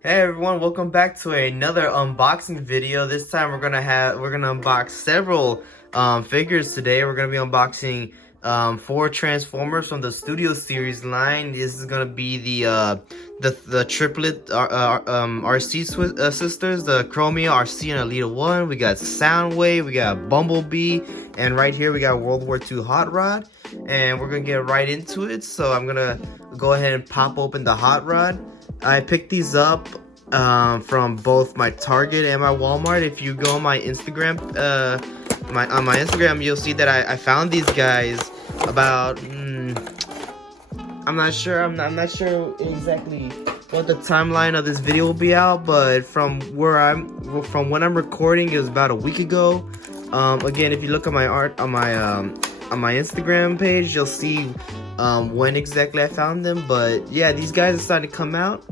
Hey everyone, welcome back to another unboxing video. This time we're gonna unbox several figures today. We're gonna be unboxing 4 Transformers from the Studio Series line. This is gonna be the triplet Arce sisters, the Chromia, Arce, and Alita 1. We got Soundwave, we got Bumblebee, and right here we got World War II Hot Rod. And we're gonna get right into it. So I'm gonna go ahead and pop open the Hot Rod. I picked these up from both my Target and my Walmart. If you go on my Instagram, on my Instagram, you'll see that I found these guys about. I'm not sure. I'm not sure exactly what the timeline of this video will be out, but from when I'm recording, it was about a week ago. Again, if you look at my on my Instagram page, you'll see when exactly I found them. But yeah, these guys are starting to come out,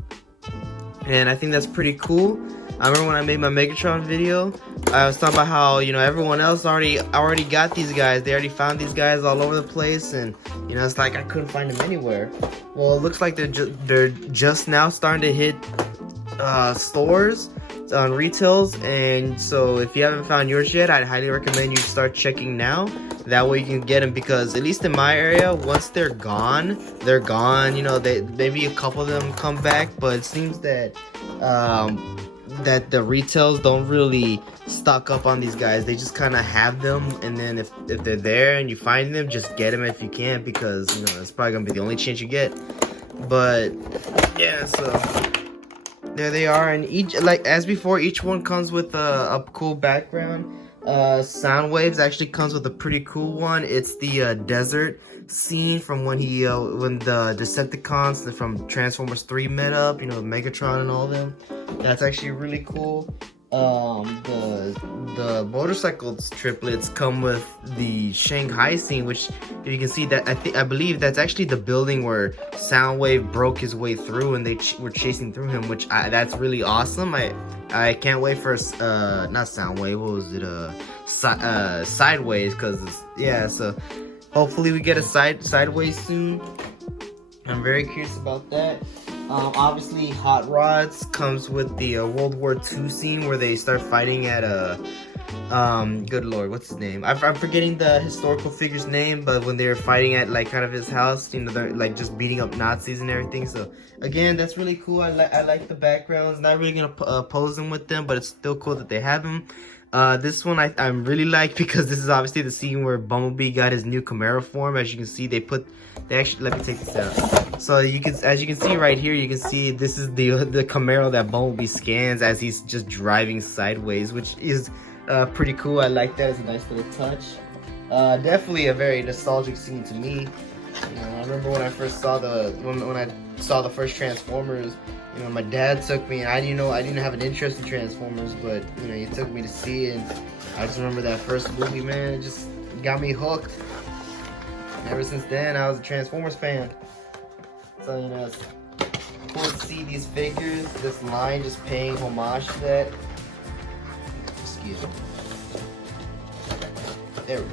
and I think that's pretty cool. I remember when I made my Megatron video, I was talking about how, you know, everyone else already got these guys. They already found these guys all over the place, and you know, it's like I couldn't find them anywhere. Well, it looks like they're just now starting to hit stores on retails, and so if you haven't found yours yet, I'd highly recommend you start checking now. That way you can get them, because at least in my area, once they're gone, they're gone. You know, maybe a couple of them come back, but it seems that that the retails don't really stock up on these guys. They just kind of have them, and then if they're there and you find them, just get them if you can, because you know it's probably gonna be the only chance you get. But yeah, so there they are, and each, like as before, each one comes with a cool background. Soundwaves actually comes with a pretty cool one. It's the desert scene from when the Decepticons from Transformers 3 met up, you know, Megatron and all of them. That's actually really cool. The motorcycles triplets come with the Shanghai scene, which, if you can see, that I believe that's actually the building where Soundwave broke his way through, and they were chasing through him, which that's really awesome. I can't wait for not Soundwave, what was it, Sideways, because yeah, so hopefully we get a Sideways soon. I'm very curious about that. Obviously, Hot Rods comes with the World War II scene where they start fighting at good lord, what's his name? I'm forgetting the historical figure's name, but when they were fighting at like kind of his house, you know, they're like just beating up Nazis and everything. So again, that's really cool. I like the backgrounds. Not really gonna pose them with them, but it's still cool that they have them. This one I'm really like, because this is obviously the scene where Bumblebee got his new Camaro form. As you can see, they actually, let me take this out. So as you can see right here, you can see this is the Camaro that Bumblebee scans as he's just driving sideways, which is pretty cool. I like that. It's a nice little touch. Definitely a very nostalgic scene to me. You know, I remember when I first saw when I saw the first Transformers. You know, my dad took me, and I didn't have an interest in Transformers, but you know, he took me to see it, and I just remember that first movie, man. It just got me hooked. And ever since then, I was a Transformers fan. So you know, it's cool to see these figures, this line just paying homage to that. Excuse me. There we go.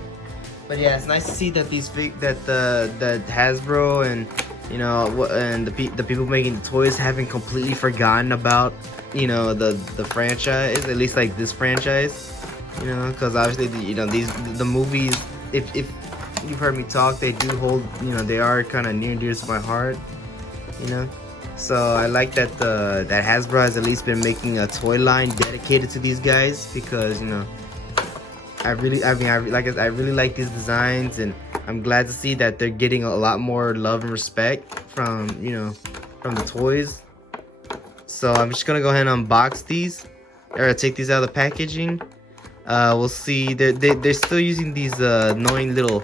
But yeah, it's nice to see that that Hasbro and, you know, and the people making the toys haven't completely forgotten about, you know, the franchise, at least like this franchise, you know, because obviously the movies, if you've heard me talk, they do hold, you know, they are kind of near and dear to my heart, you know. So I like that that Hasbro has at least been making a toy line dedicated to these guys, because you know, I really like these designs, and I'm glad to see that they're getting a lot more love and respect from, you know, from the toys. So I'm just gonna go ahead and unbox these, or take these out of the packaging. We'll see. They're still using these annoying little,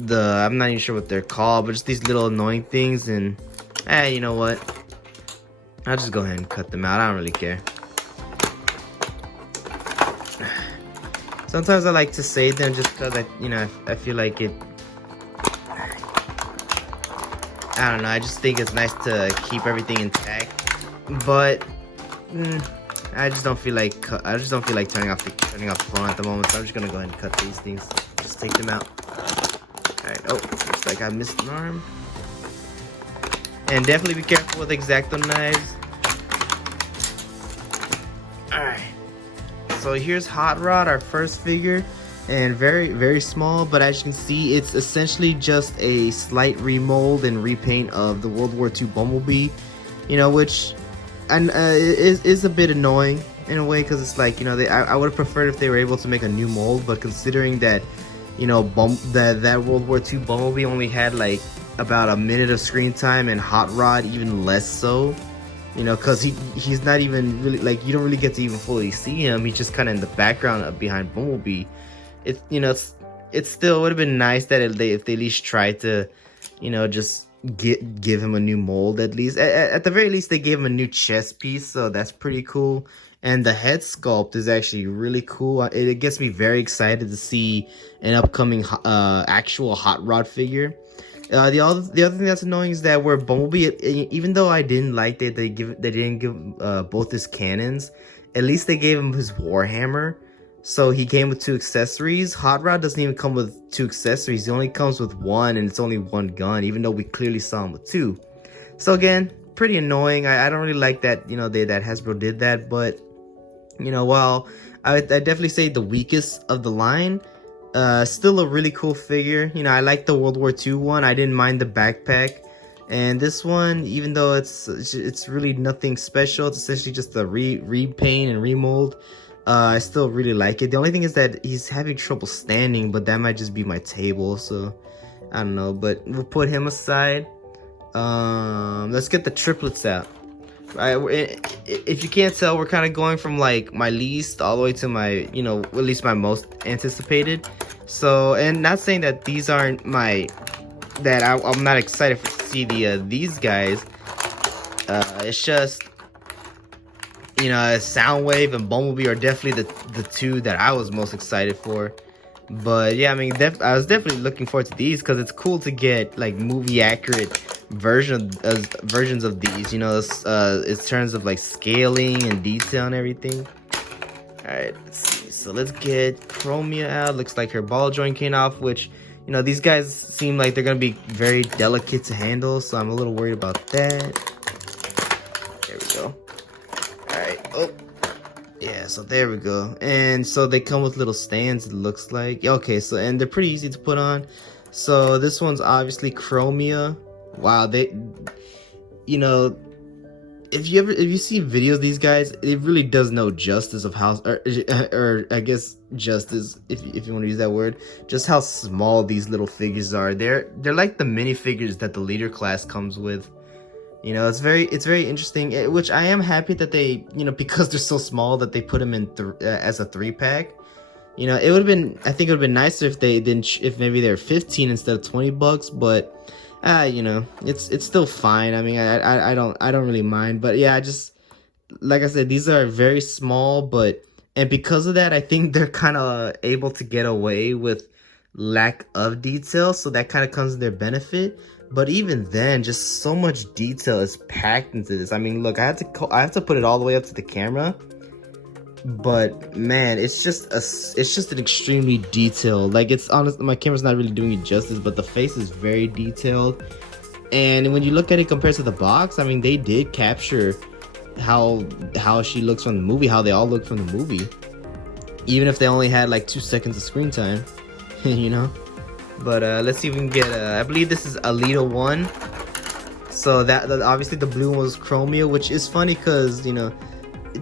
I'm not even sure what they're called, but just these little annoying things. And you know what? I'll just go ahead and cut them out. I don't really care. Sometimes I like to save them just because I feel like it. I don't know. I just think it's nice to keep everything intact, but I just don't feel like turning off the phone at the moment. So I'm just gonna go ahead and cut these things. Just take them out. All right. Oh, looks like I missed an arm. And definitely be careful with X-Acto knives. so here's Hot Rod, our first figure, and very small, but as you can see, it's essentially just a slight remold and repaint of the World War II Bumblebee, you know, which is a bit annoying in a way, because it's like, you know, I would have preferred if they were able to make a new mold, but considering that, you know, that World War II Bumblebee only had like about a minute of screen time, and Hot Rod even less so, you know, because he's not even really, like, you don't really get to even fully see him. He's just kind of in the background behind Bumblebee. It's, you know, it still would have been nice that if they at least tried to, you know, just give him a new mold at least. At the very least, they gave him a new chest piece, so that's pretty cool. And the head sculpt is actually really cool. It gets me very excited to see an upcoming actual Hot Rod figure. The other thing that's annoying is that where Bumblebee, even though I didn't like that they didn't give both his cannons, at least they gave him his Warhammer. So he came with 2 accessories. Hot Rod doesn't even come with 2 accessories. He only comes with 1, and it's only 1 gun, even though we clearly saw him with 2. So again, pretty annoying. I don't really like that, you know, that Hasbro did that. But, you know, while I definitely say the weakest of the line, still a really cool figure. You know, I like the World War II one. I didn't mind the backpack. And this one, even though it's really nothing special, it's essentially just a repaint and remold. I still really like it. The only thing is that he's having trouble standing, but that might just be my table, so I don't know. But we'll put him aside. Let's get the triplets out. If you can't tell, we're kind of going from like my least all the way to my, you know, at least my most anticipated. So, and not saying that these aren't I'm not excited to see these guys. It's just, you know, Soundwave and Bumblebee are definitely the 2 that I was most excited for. But yeah, I mean, I was definitely looking forward to these because it's cool to get like movie accurate versions of these, you know, in terms of like scaling and detail and everything. All right, let's see. So let's get Chromia out. Looks like her ball joint came off, which, you know, these guys seem like they're gonna be very delicate to handle, so I'm a little worried about that. There we go. Oh, yeah, so there we go. And so they come with little stands, it looks like. Okay, so, and they're pretty easy to put on. So this one's obviously Chromia. Wow, they, you know, if you see videos of these guys, it really does no justice of how, or I guess justice, if you want to use that word, just how small these little figures are. They're like the minifigures that the leader class comes with. You know, it's very interesting, which I am happy that they, you know, because they're so small, that they put them in as a 3-pack. You know, it would have been, I think it would have been nicer if they didn't, if maybe they're 15 instead of $20, but you know, it's still fine. I mean, I don't really mind, but yeah, I just, like I said, these are very small, and because of that, I think they're kind of able to get away with lack of detail, so that kind of comes to their benefit. But even then, just so much detail is packed into this. I mean, look, I have to put it all the way up to the camera, but man, it's just an extremely detailed. Like, it's honest, my camera's not really doing it justice, but the face is very detailed. And when you look at it compared to the box, I mean, they did capture how she looks from the movie, how they all look from the movie, even if they only had like 2 seconds of screen time, you know. But let's see if we can get, I believe this is Alita 1. So that obviously the blue one was Chromia, which is funny because, you know,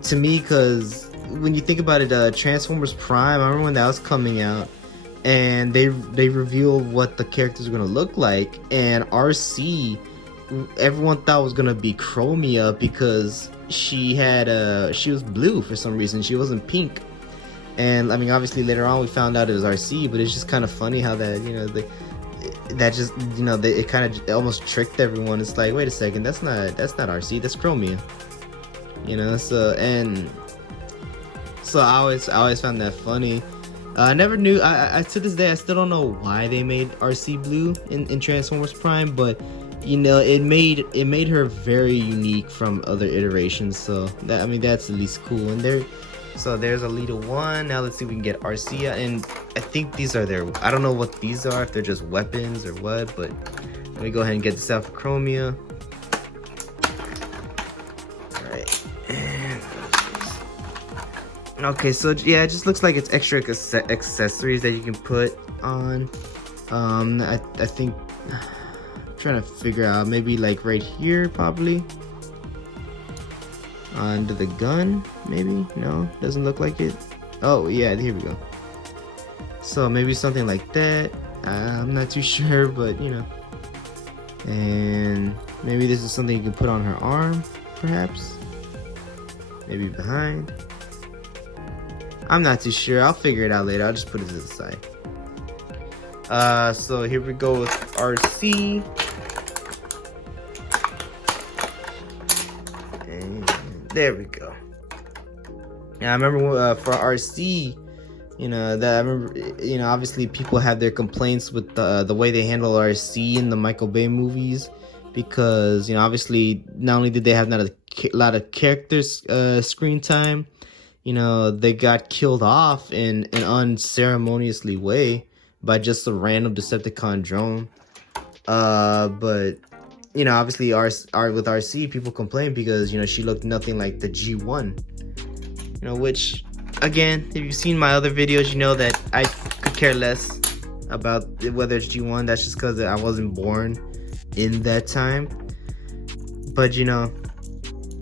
to me, because when you think about it, Transformers Prime, I remember when that was coming out, and they revealed what the characters were going to look like, and Arce, everyone thought was going to be Chromia because she was blue for some reason. She wasn't pink. And I mean, obviously later on we found out it was Arce, but it's just kind of funny how that, you know, it kind of almost tricked everyone. It's like, wait a second, that's not Arce, that's Chromia, you know. So I always found that funny. I never knew. I to this day I still don't know why they made Arce blue in Transformers Prime, but you know, it made her very unique from other iterations. So that, I mean, that's at least cool. And so there's Alita 1. Now let's see if we can get Arcea, and I think these are their, I don't know what these are, if they're just weapons or what, but let me go ahead and get this out for Chromia. Alright, and Okay, so yeah, it just looks like it's extra accessories that you can put on. I think I'm trying to figure out, maybe like right here, probably under the gun, maybe. No, doesn't look like it. Oh yeah, here we go. So maybe something like that. I'm not too sure, but you know. And maybe this is something you can put on her arm, perhaps. Maybe behind. I'm not too sure. I'll figure it out later. I'll just put it to the side. So here we go with Arce. And there we go. Yeah, I remember for Arce, you know, that I remember, you know, obviously people have their complaints with the way they handle Arce in the Michael Bay movies, because, you know, obviously not only did they have not a lot of characters screen time, you know, they got killed off in an unceremoniously way by just a random Decepticon drone. But you know, obviously with Arce, people complain because, you know, she looked nothing like the G1. You know, which, again, if you've seen my other videos, you know that I could care less about whether it's G1. That's just because I wasn't born in that time. But, you know,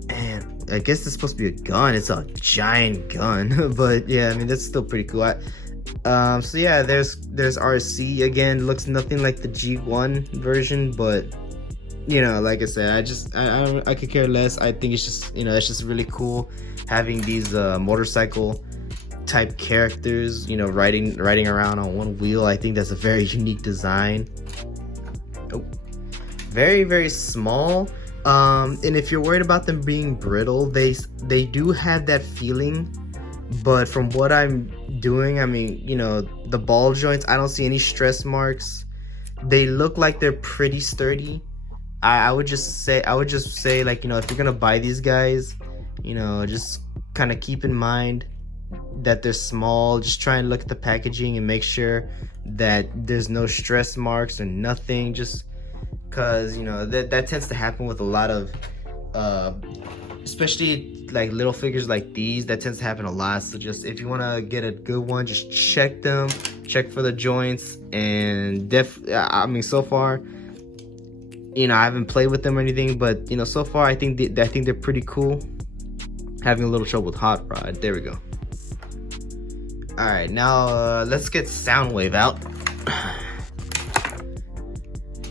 man, I guess it's supposed to be a gun. It's a giant gun. But, yeah, I mean, that's still pretty cool. So, yeah, there's Arce. Again, looks nothing like the G1 version, but, you know, like I said, I could care less. I think it's just, you know, it's just really cool having these motorcycle type characters, you know, riding around on one wheel. I think that's a very unique design. Oh, very, very small. And if you're worried about them being brittle, they do have that feeling. But from what I'm doing, I mean, you know, the ball joints, I don't see any stress marks. They look like they're pretty sturdy. I would just say, like, you know, if you're gonna buy these guys, you know, just kind of keep in mind that they're small. Just try and look at the packaging and make sure that there's no stress marks or nothing, just because, you know, that tends to happen with a lot of especially like little figures like these. That tends to happen a lot. So just, if you want to get a good one, just check them, check for the joints. And I mean, so far, you know, I haven't played with them or anything, but, you know, so far I think they're pretty cool. Having a little trouble with Hot Rod. There we go. All right, now let's get Soundwave out.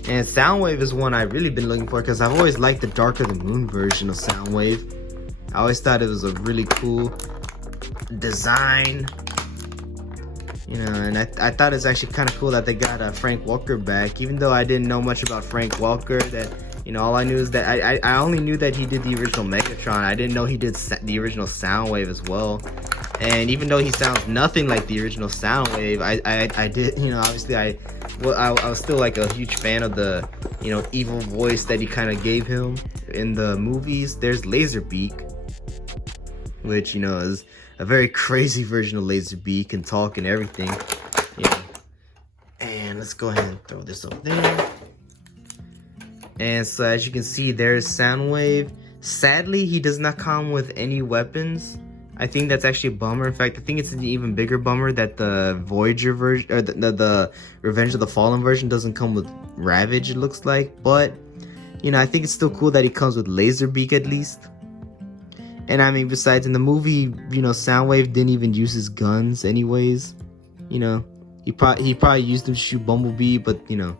And Soundwave is one I've really been looking for, because I've always liked the Darker the Moon version of Soundwave. I always thought it was a really cool design. You know, and I thought it's actually kind of cool that they got Frank Welker back, even though I didn't know much about Frank Welker. That, you know, all I knew is that I only knew that he did the original Megatron. I didn't know he did the original Soundwave as well. And even though he sounds nothing like the original Soundwave, I did, you know, obviously I was still like a huge fan of the, you know, evil voice that he kind of gave him in the movies. There's Laserbeak, which, you know, is a very crazy version of Laserbeak, can talk and everything. Yeah. And let's go ahead and throw this up there. And so as you can see, there's Soundwave. Sadly, he does not come with any weapons. I think that's actually a bummer. In fact, I think it's an even bigger bummer that the Voyager version, or the Revenge of the Fallen version, doesn't come with Ravage, it looks like. But, you know, I think it's still cool that he comes with Laserbeak at least. And I mean, besides, in the movie, you know, Soundwave didn't even use his guns anyways. You know, he probably used them to shoot Bumblebee, but, you know,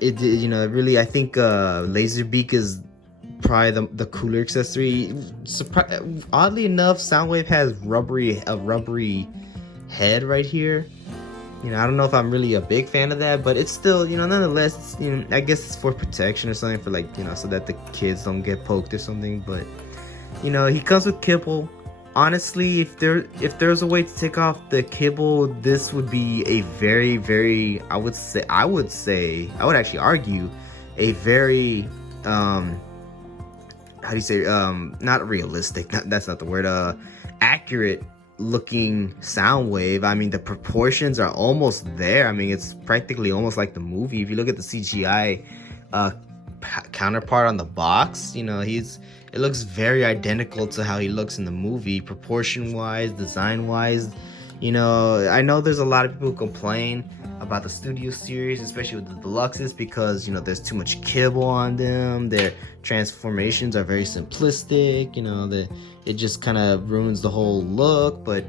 you know, really, I think Laserbeak is probably the cooler accessory. Oddly enough, Soundwave has a rubbery head right here. You know, I don't know if I'm really a big fan of that, but it's still, you know, nonetheless, it's, you know, I guess it's for protection or something, for, like, you know, so that the kids don't get poked or something. But, you know, he comes with kibble. Honestly, if there's a way to take off the kibble, this would be a very, very, I would actually argue, a very how do you say, not realistic, that's not the word, accurate looking Soundwave. I mean, the proportions are almost there. I mean, it's practically almost like the movie. If you look at the CGI counterpart on the box. You know, it looks very identical to how he looks in the movie, proportion wise, design wise. You know, I know there's a lot of people who complain about the studio series, especially with the deluxes, because, you know, there's too much kibble on them. Their transformations are very simplistic. You know, it just kind of ruins the whole look. But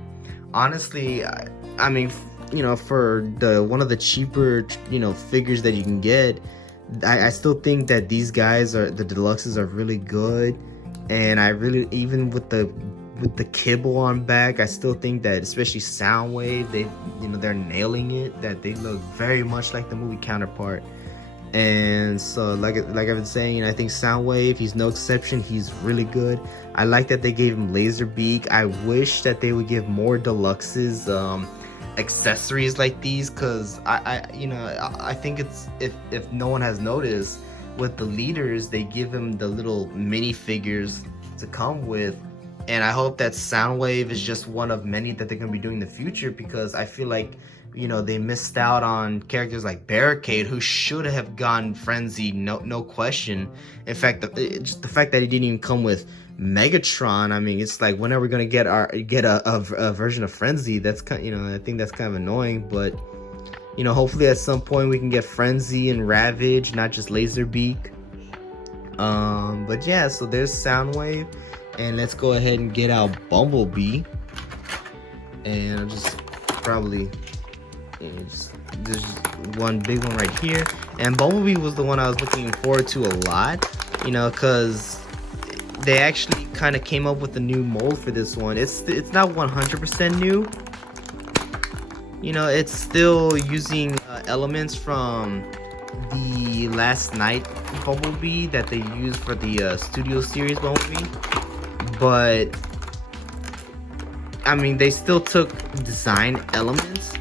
honestly, I mean, you know, for one of the cheaper, you know, figures that you can get, I still think that the deluxes are really good. And I really, even with the kibble on back, I still think that, especially Soundwave, they're nailing it. That they look very much like the movie counterpart. And so, like I've been saying, you know, I think Soundwave, he's no exception. He's really good. I like that they gave him Laserbeak. I wish that they would give more deluxes accessories like these, because I think it's, if no one has noticed, with the leaders, they give him the little mini figures to come with. And I hope that Soundwave is just one of many that they're going to be doing in the future, because I feel like, you know, they missed out on characters like Barricade, who should have gotten Frenzy, no question. In fact, just the fact that he didn't even come with Megatron, I mean, it's like, when are we going to get a version of Frenzy? That's kind, you know, I think that's kind of annoying. But, you know, hopefully at some point we can get Frenzy and Ravage, not just Laserbeak. But yeah, so there's Soundwave. And let's go ahead and get out Bumblebee. And I'll just probably, there's one big one right here. And Bumblebee was the one I was looking forward to a lot, you know, because they actually kind of came up with a new mold for this one. It's not 100% new. You know, it's still using elements from the Last Night Bumblebee that they used for the Studio Series Bumblebee. But I mean, they still took design elements,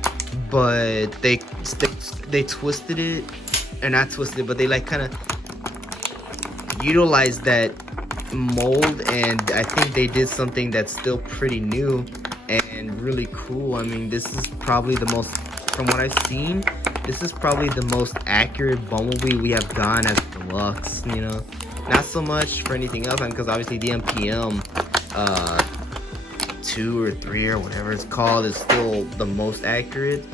but they twisted it, or not twisted, but they like kind of utilized that mold, and I think they did something that's still pretty new and really cool. I mean, this is probably the most, from what I've seen, this is probably the most accurate Bumblebee we have gone as deluxe, you know. Not so much for anything else, because obviously the MPM 2 or 3 or whatever it's called is still the most accurate,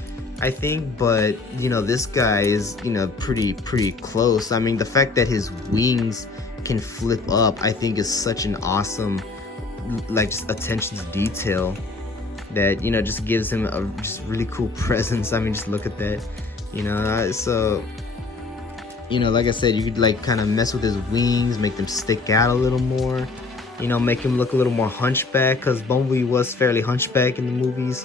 I think. But, you know, this guy is, you know, pretty close. I mean, the fact that his wings can flip up, I think, is such an awesome, like, just attention to detail that, you know, just gives him a just really cool presence. I mean, just look at that, you know. So, you know, like I said, you could like kind of mess with his wings, make them stick out a little more, you know, make him look a little more hunchback, because Bumblebee was fairly hunchback in the movies,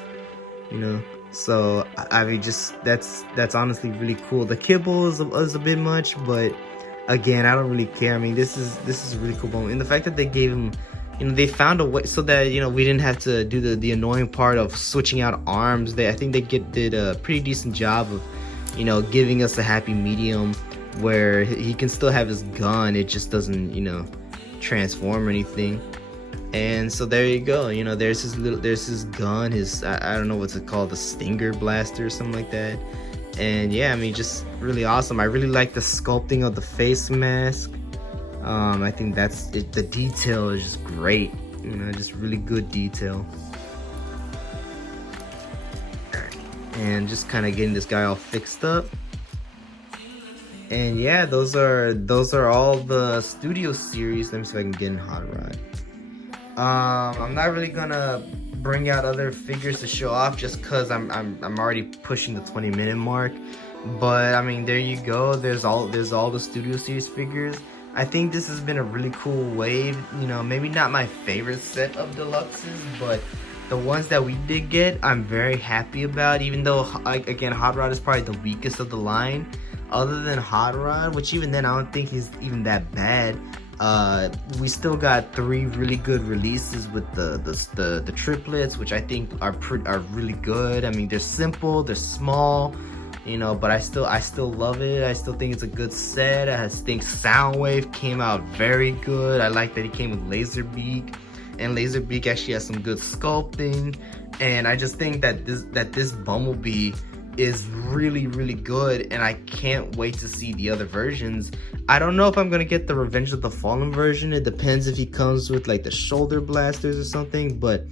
you know. So I mean, just that's honestly really cool. The kibble is a bit much, but again, I don't really care. I mean, this is really cool Bumblebee, and the fact that they gave him, you know, they found a way so that, you know, we didn't have to do the annoying part of switching out arms. I think they did a pretty decent job of, you know, giving us a happy medium where he can still have his gun, it just doesn't, you know, transform or anything. And so there you go, you know, there's his gun, his I don't know what's it called, the Stinger Blaster or something like that. And yeah, I mean, just really awesome. I really like the sculpting of the face mask. I think that's it. The detail is just great, you know, just really good detail. And just kind of getting this guy all fixed up. And yeah, those are all the Studio Series. Let me see if I can get in Hot Rod. I'm not really gonna bring out other figures to show off, just cause I'm already pushing the 20-minute mark. But I mean, there you go. There's all the Studio Series figures. I think this has been a really cool wave. You know, maybe not my favorite set of deluxes, but the ones that we did get, I'm very happy about. Even though, again, Hot Rod is probably the weakest of the line. Other than Hot Rod, which even then I don't think he's even that bad. We still got 3 really good releases with the triplets, which I think are really good. I mean, they're simple, they're small, you know, but I still love it. I still think it's a good set. I think Soundwave came out very good. I like that he came with Laserbeak, and Laserbeak actually has some good sculpting. And I just think that this Bumblebee is really, really good, and I can't wait to see the other versions. I don't know if I'm gonna get the Revenge of the Fallen version. It depends if he comes with like the shoulder blasters or something, but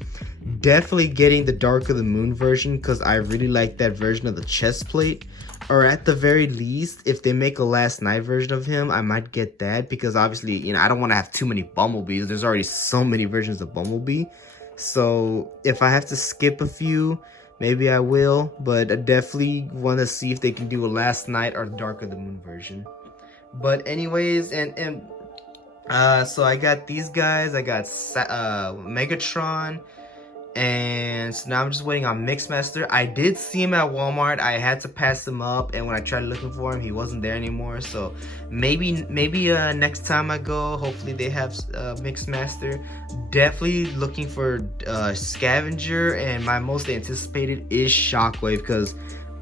definitely getting the Dark of the Moon version because I really like that version of the chest plate. Or at the very least, if they make a Last Night version of him, I might get that because obviously, you know, I don't want to have too many Bumblebees. There's already so many versions of Bumblebee. So if I have to skip a few, maybe I will. But I definitely want to see if they can do a Last Night or Dark of the Moon version. But anyways, so I got these guys. I got Megatron. And so now I'm just waiting on Mixmaster. I did see him at Walmart. I had to pass him up, and when I tried looking for him, he wasn't there anymore. So maybe next time I go, hopefully they have Mixmaster. Definitely looking for Scavenger, and my most anticipated is Shockwave because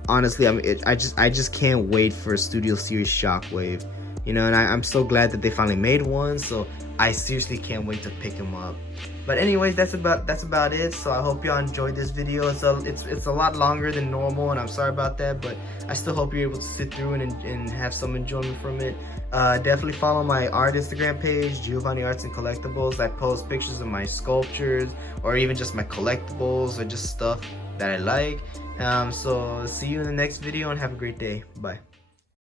honestly, I just can't wait for a Studio Series Shockwave. You know, and I'm so glad that they finally made one. So I seriously can't wait to pick him up. But anyways, that's about it. So I hope y'all enjoyed this video. It's a lot longer than normal, and I'm sorry about that, but I still hope you're able to sit through and have some enjoyment from it. Definitely follow my art Instagram page, Giovanni Arts and Collectibles. I post pictures of my sculptures or even just my collectibles or just stuff that I like. So see you in the next video and have a great day. Bye.